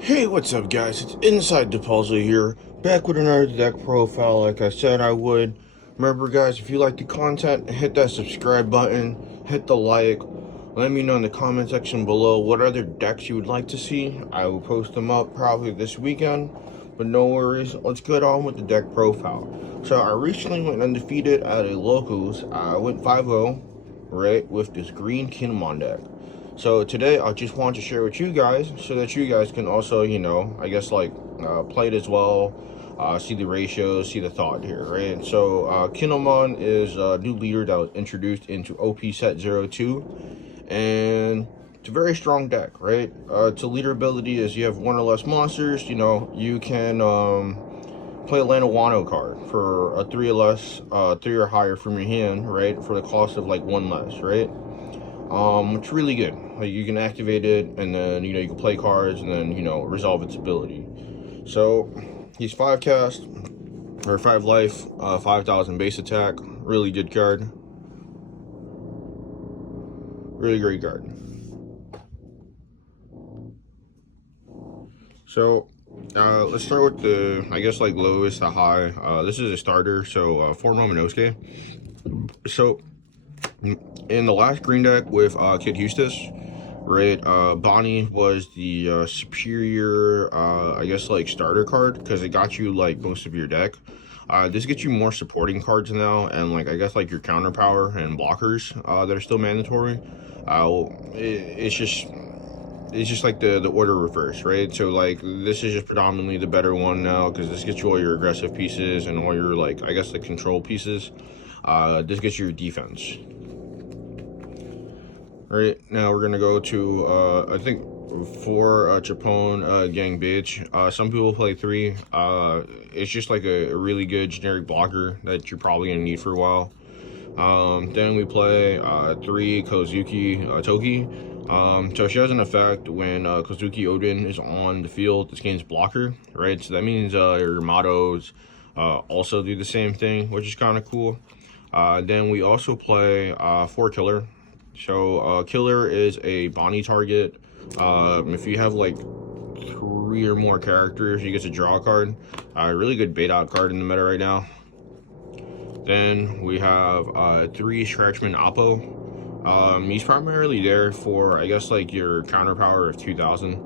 Hey, what's up, guys? It's Inside the Puzzle here, back with another deck profile like I said I would. Remember, guys, if you like the content, hit that subscribe button, hit the like, let me know in the comment section below what other decks you would like to see. I will post them up probably this weekend, but no worries. Let's get on with the deck profile. So I recently went undefeated at a locals. I went 5-0, right, with this green Kinemon deck. So today I just want to share with you guys so that you guys can also, I guess play it as well, see the ratios, see the thought here, right? So Kinemon is a new leader that was introduced into OP set 02, and it's a very strong deck, right? Its leader ability is you have one or less monsters, you can play a Land of Wano card for a 3 or less, 3 or higher from your hand, right? For the cost of like 1 less, right? It's really good. Like, you can activate it, and then you can play cards, and then resolve its ability. So he's 5 cast or 5 life, 5,000 base attack. Really good card. Really great card. So let's start with the lowest to high. This is a starter, so 4 Momonosuke. So in the last green deck with Kid Eustace, right, Bonnie was the superior starter card because it got you like most of your deck. This gets you more supporting cards now, and your counter power and blockers that are still mandatory. It's just like the order reverse, right? So like this is just predominantly the better one now because this gets you all your aggressive pieces and all your the control pieces. This gets you your defense. Right, now we're gonna go to I think 4 Chapone Gang Bitch. Some people play 3. It's just like a really good generic blocker that you're probably gonna need for a while. Then we play 3 Kozuki Toki. So she has an effect when Kozuki Odin is on the field. This gains blocker, right? So that means your mottos also do the same thing, which is kind of cool. Then we also play 4 Killer. So Killer is a Bonnie target. If you have like 3 or more characters, you get to draw a card. Really good bait out card in the meta right now. Then we have 3 Scratchman Oppo. He's primarily there for your counter power of 2000.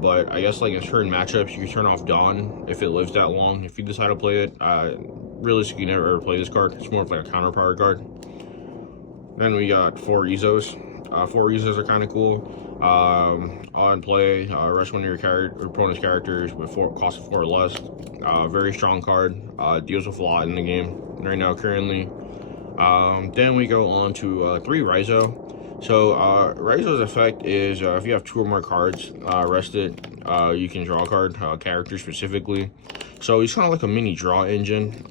But in certain matchups you can turn off Dawn if it lives that long. If you decide to play it, realistically you never ever play this card. It's more of like a counter power card. Then we got 4 Izos. 4 Izos are kind of cool. On play, rest one of your opponent's characters with cost of 4 or less. Very strong card. Deals with a lot in the game right now currently. Then we go on to 3 Raizo. So Raizo's effect is if you have 2 or more cards rested, you can draw a card, character specifically. So he's kind of like a mini draw engine.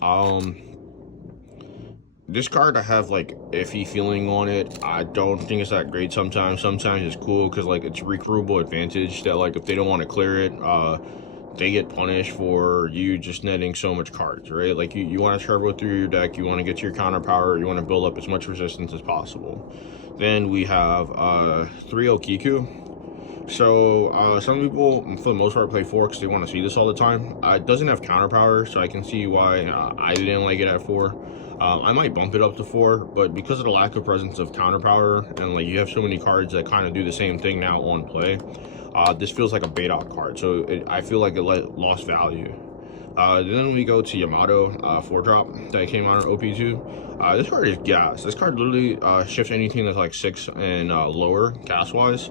This card I have like iffy feeling on it. I don't think it's that great sometimes. Sometimes it's cool because it's recruitable advantage that if they don't want to clear it, they get punished for you just netting so much cards, right? Like you want to turbo through your deck, you want to get to your counter power, you want to build up as much resistance as possible. Then we have 3 Okiku. So some people for the most part play 4 because they want to see this all the time. It doesn't have counter power, so I can see why I didn't like it at 4. I might bump it up to 4, but because of the lack of presence of counter power and you have so many cards that kind of do the same thing now on play, this feels like a bait out card, so I feel like it lost value. Then we go to Yamato 4-drop that came out on OP2. This card is gas. This card literally shifts anything that's like 6 and lower cost-wise,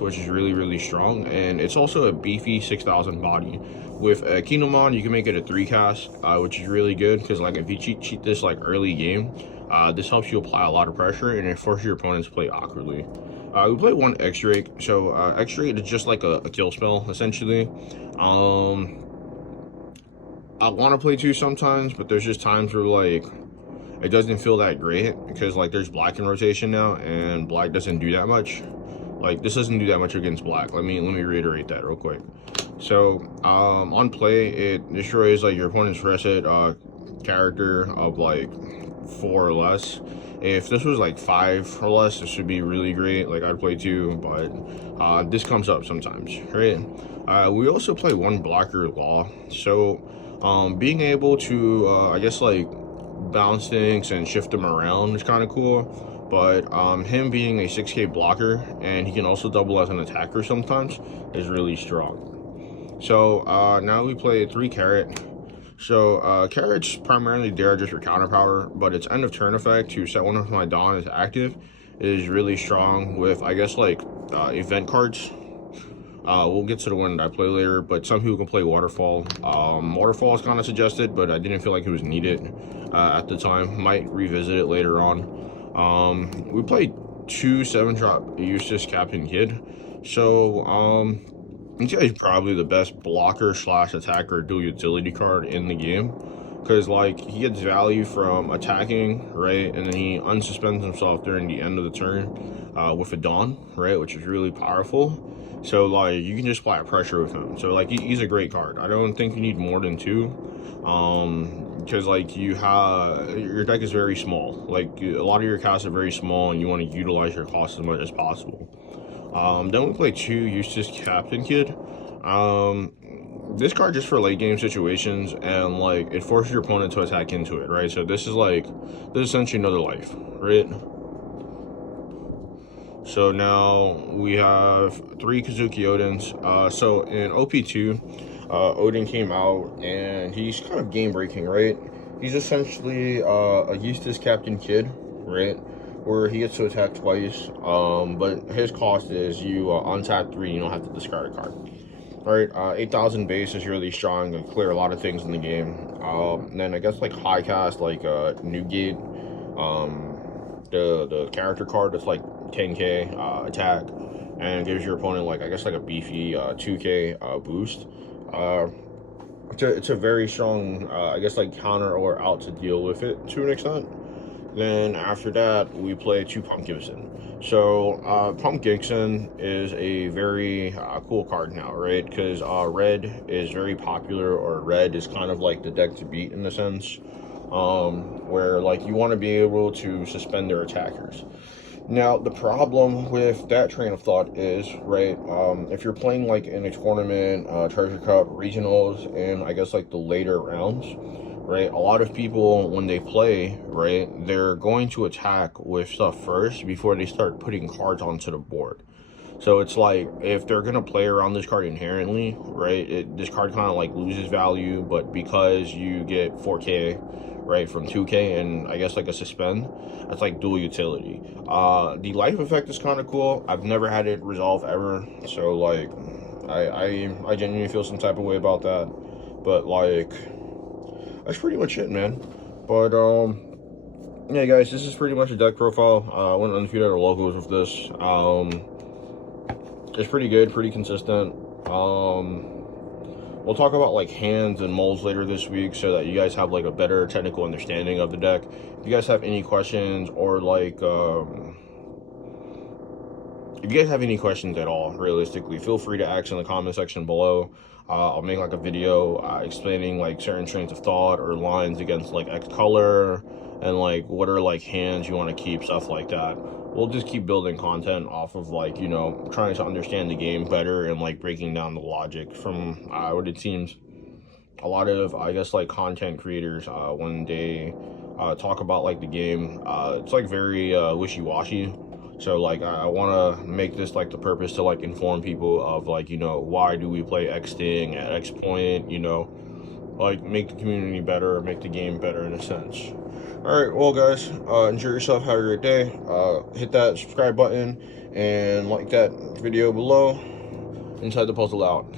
which is really strong, and it's also a beefy 6,000 body. With Kinemon, you can make it a 3 cast, which is really good because if you cheat this early game, this helps you apply a lot of pressure and it forces your opponents to play awkwardly. We play 1 X-Drake. So X-Drake is just like a kill spell essentially. I want to play 2 sometimes, but there's just times where it doesn't feel that great because there's black in rotation now, and black doesn't do that much. This doesn't do that much against black. Let me reiterate that real quick. So on play, it destroys your opponent's reset character of 4 or less. If this was like 5 or less, this would be really great. Like I'd play 2, but this comes up sometimes, right? We also play 1 blocker law. So being able to I guess like bounce things and shift them around is kind of cool. But him being a 6K blocker, and he can also double as an attacker sometimes, is really strong. So now we play 3 carrot. So carrot's primarily there just for counter power, but its end of turn effect to set one of my Dawn as active is really strong with, I guess, like event cards. We'll get to the one that I play later, but some people can play Waterfall. Waterfall is kind of suggested, but I didn't feel like it was needed at the time. Might revisit it later on. We played 2 7-drop Eustace Captain Kid. So this guy's probably the best blocker / attacker dual utility card in the game, because like he gets value from attacking, right, and then he unsuspends himself during the end of the turn with a Dawn, right, which is really powerful. So like you can just apply pressure with him. So like he's a great card. I don't think you need more than 2, because like your deck is very small. Like a lot of your casts are very small, and you want to utilize your cost as much as possible. Then we play 2 Eustace Captain Kid. This card just for late game situations, and like it forces your opponent to attack into it, right? So this is essentially another life, right? So now we have 3 Kazuki Odins. So in OP2, Odin came out, and he's kind of game breaking, right? He's essentially a Eustace Captain Kid, right? Where he gets to attack twice, but his cost is you untap 3, you don't have to discard a card. Alright, 8,000 base is really strong and clear a lot of things in the game. And then I guess like high cast, like Newgate, the character card that's like 10k attack, and gives your opponent like I guess like a beefy 2k boost. It's a very strong I guess like counter or out to deal with it to an extent. Then after that, we play 2 Pump Gibson. So Pump Gibson is a very cool card now, right? Because red is very popular, or red is kind of like the deck to beat in a sense, where like you want to be able to suspend their attackers. Now the problem with that train of thought is, right, if you're playing like in a tournament, Treasure Cup, regionals, and I guess like the later rounds, right, a lot of people when they play, right, they're going to attack with stuff first before they start putting cards onto the board. So it's like if they're gonna play around this card inherently, right, this card kind of like loses value, but because you get 4k, right, from 2k and I guess like a suspend, that's like dual utility. The life effect is kind of cool. I've never had it resolve ever, so like I genuinely feel some type of way about that, but like that's pretty much it, man. But yeah, guys, this is pretty much a deck profile. I went undefeated at locals with this. It's pretty good, pretty consistent. We'll talk about like hands and molds later this week, so that you guys have like a better technical understanding of the deck. If you guys have any questions, or like if you guys have any questions at all, realistically, feel free to ask in the comment section below. I'll make like a video explaining like certain trains of thought or lines against like X color, and like what are like hands you want to keep, stuff like that. We'll just keep building content off of like, you know, trying to understand the game better, and like breaking down the logic from what it seems a lot of, I guess, like content creators when they talk about like the game, it's like very wishy-washy. So like I want to make this like the purpose to like inform people of like, you know, why do we play X thing at X point, you know, like make the community better, make the game better in a sense. All right, well guys, enjoy yourself, have a great day. Hit that subscribe button and like that video below. Inside the Puzzle out.